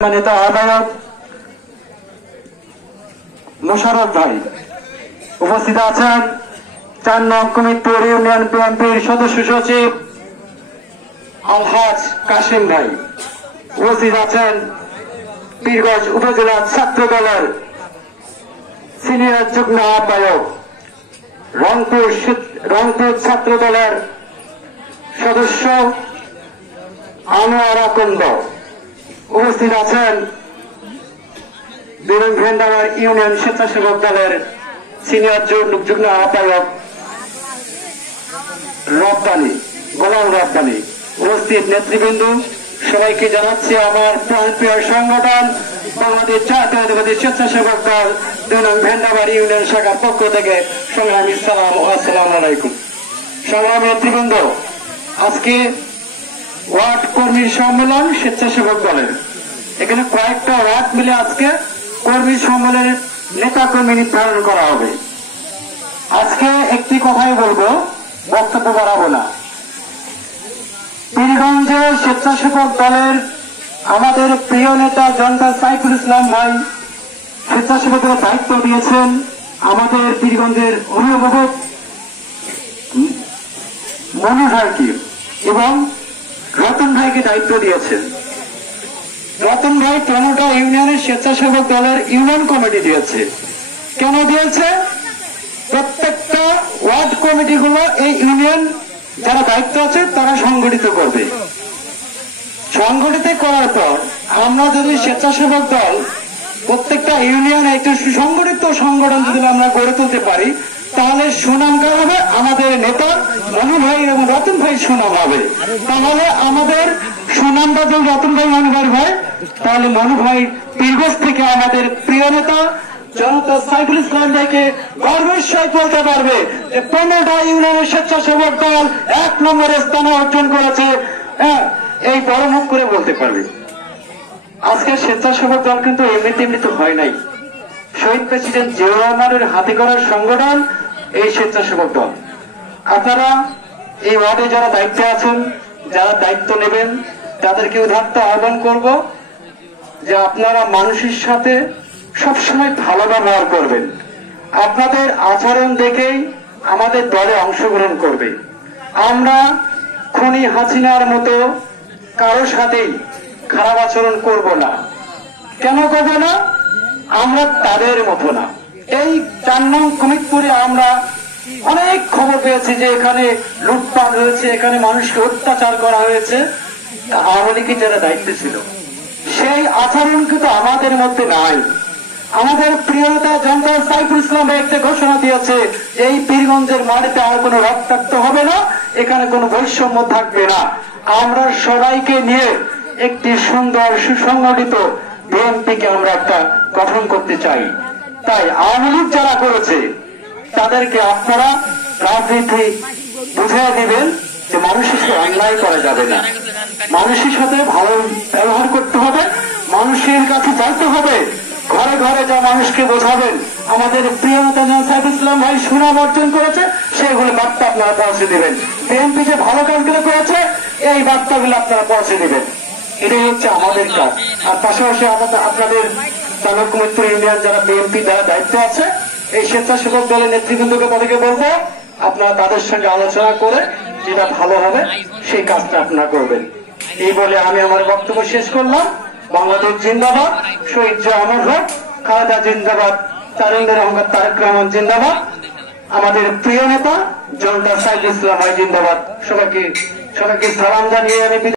নেতা আহ্বায়ক মোশাররফ ভাই উপস্থিত আছেন। ৪ নং কমিটপুর ইউনিয়ন বিএনপির সদস্য সচিব আলহাজ কাশিম ভাই উপস্থিত আছেন। পীরগঞ্জ উপজেলা ছাত্র দলের সিনিয়র যুগ্ম আহ্বায়ক, রংপুর ছাত্র দলের সদস্য আনোয়ার আকন্দ উপস্থিত আছেন। ভেন্দাবার ইউনিয়ন স্বেচ্ছাসেবক দলের সিনিয়র যুগ্ম আহ্বায়ক গোলাম রব্বানী উপস্থিত নেতৃবৃন্দ সবাইকে জানাচ্ছি আমার প্রাণপ্রিয় সংগঠন বাংলাদেশ জাতীয়তাবাদী স্বেচ্ছাসেবক দল ২ নং ভেন্দাবার ইউনিয়ন শাখার পক্ষ থেকে সংগ্রামী সালাম ও আসসালামু আলাইকুম। সংগ্রামী নেতৃবৃন্দ, আজকে ওয়ার্ড কর্মীর সম্মেলন স্বেচ্ছাসেবক দলের, এখানে কয়েকটা ওয়ার্ড মিলে আজকে কর্মী সম্মেলনের নেতা কর্মী নির্ধারণ করা হবে। আজকে একটি কথাই বলবো, বক্তব্য বাড়াবো না। পীরগঞ্জের স্বেচ্ছাসেবক দলের আমাদের প্রিয় নেতা জনতা সাইফুল ইসলাম ভাই স্বেচ্ছাসেবকের দায়িত্ব দিয়েছেন আমাদের পীরগঞ্জের অভিভাবক মনু ভাইকে এবং রতন ভাইকে দায়িত্ব দিয়েছেন। রতন ভাই ১৫টা ইউনিয়নের স্বেচ্ছাসেবক দলের ইউনিয়ন কমিটি দিয়েছে। কেন দিয়েছে? প্রত্যেকটা ওয়ার্ড কমিটিগুলো এই ইউনিয়ন যারা দায়িত্ব আছে তারা সংগঠিত করবে। সংগঠিত করার পর আমরা যদি স্বেচ্ছাসেবক দল প্রত্যেকটা ইউনিয়নে একটু সুসংগঠিত সংগঠন যদি আমরা গড়ে তুলতে পারি, তাহলে সুনাম কার হবে? আমাদের নেতা মনু ভাই এবং রতন ভাই সুনাম হবে। তাহলে আমাদের সুনামটা যদি রতন ভাই মনু ভাই হয়, তাহলে মনু ভাই পীরগঞ্জ থেকে আমাদের প্রিয় নেতা জনতা সাইফুল ইসলাম ভাইকে গর্বের সহিত বলতে পারবে যে ১৫টা ইউনিয়নের স্বেচ্ছাসেবক দল ১ নম্বর স্থান অর্জন করেছে। এই বড় মুখ করে বলতে পারবে। আজকে স্বেচ্ছাসেবক দল কিন্তু এমনিতে হয় নাই। শহীদ প্রেসিডেন্ট জিয়াউর রহমানের হাতে গড়ার সংগঠন এই স্বেচ্ছাসেবক দল। আপনারা এই ওয়ার্ডে যারা দায়িত্বে আছেন, যারা দায়িত্ব নেবেন, তাদেরকে উদাত্ত আহ্বান করব যে আপনারা মানুষের সাথে সবসময় ভালো ব্যবহার করবেন। আপনাদের আচরণ দেখেই আমাদের দলে অংশগ্রহণ করবে। আমরা খুনি হাসিনার মতো কারো সাথেই খারাপ আচরণ করব না। কেন করব না? আমরা তাদের মতো না। এই ৪ নং কমিটপুরে আমরা অনেক খবর পেয়েছি যে এখানে লুটপাট হয়েছে, এখানে মানুষকে অত্যাচার করা হয়েছে। আওয়ামী লীগের যারা দায়িত্বে ছিল সেই আচরণ কিন্তু আমাদের মধ্যে নাই। আমাদের প্রিয় নেতা জনতা সাইফুল ইসলাম একটা ঘোষণা দিয়েছে, এই পীরগঞ্জের মাটিতে আর কোনো রক্তাক্ত হবে না, এখানে কোনো বৈষম্য থাকবে না। আমরা সবাইকে নিয়ে একটি সুন্দর সুসংগঠিত বিএনপিকে আমরা একটা গঠন করতে চাই। তাই আওয়ামী লীগ যারা করেছে তাদেরকে আপনারা রাজনীতি বুঝিয়ে দিবেন যে মানুষের সাথে অন্যায় করা যাবে না, মানুষের সাথে ভালো ব্যবহার করতে হবে, মানুষের কাছে যাইতে হবে, ঘরে ঘরে যা মানুষকে বোঝাবেন আমাদের প্রিয় নেতা সাইফুল ইসলাম ভাই সুনাম অর্জন করেছে, সেগুলো বার্তা আপনারা পৌঁছে দিবেন। বিএনপি যে ভালো কাজগুলো করেছে এই বার্তাগুলো আপনারা পৌঁছে দিবেন। এটাই হচ্ছে আমাদের কাজ। আর পাশাপাশি আপনাদের কমিটপুর ইউনিয়ন যারা বিএনপি যারা দায়িত্ব আছে, এই স্বেচ্ছাসেবক দলের নেতৃবৃন্দকে তাদেরকে বলবো আপনারা তাদের সঙ্গে আলোচনা করে যেটা ভালো হবে সেই কাজটা আপনারা করবেন। এই বলে আমি আমার বক্তব্য শেষ করলাম। বাংলাদেশ জিন্দাবাদ, শহীদ জিয়া অমর হোক, খালেদা জিন্দাবাদ, তারেন্দ্র রহমান তারেক রহমান জিন্দাবাদ, আমাদের প্রিয় নেতা জনতা সাইফুল ইসলাম ভাই জিন্দাবাদ। সবাইকে সালাম জানিয়ে আমি